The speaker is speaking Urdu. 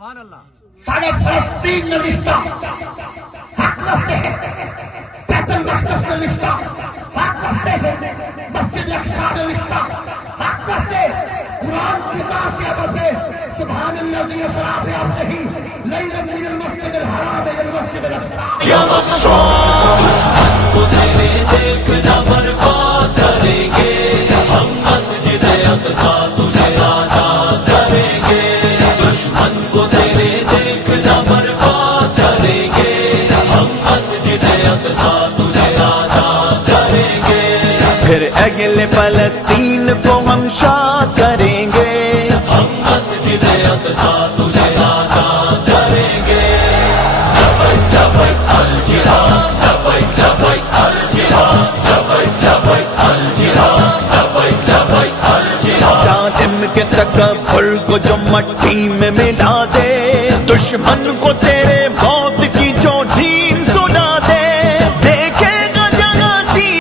ساڑھے فلسطین نے رشتہ حق رستے ہیں، بیت المقدس نے رشتہ حق رستے ہیں، مسجد اقصی نے رشتہ حق رستے، قرآن پکار کے اگر پہ سبحان الذی اسریٰ بعبدہ لیلا من المسجد الحرام الى المسجد الاقصی. یا اقصی دشمن کو تیرے دیکھنا برباد کریں گے، ہم مسجد اقصی تجھے آزاد کریں گے، دشمن کو تیرے دیکھنا برباد کریں گے، ہم مسجد اقصی تجھے آزاد کریں گے، پھر اگلے فلسطین کو ہم شاد کریں گے، ہم مسجد اقصی تجھے آزاد کریں گے. لبیک لبیک الجہاد، لبیک لبیک الجہاد، لبیک لبیک الجہاد، لبیک لبیک الجہاد. ظالم کے تکبر کو جو مٹی میں ملا دے، دشمن کو تیرے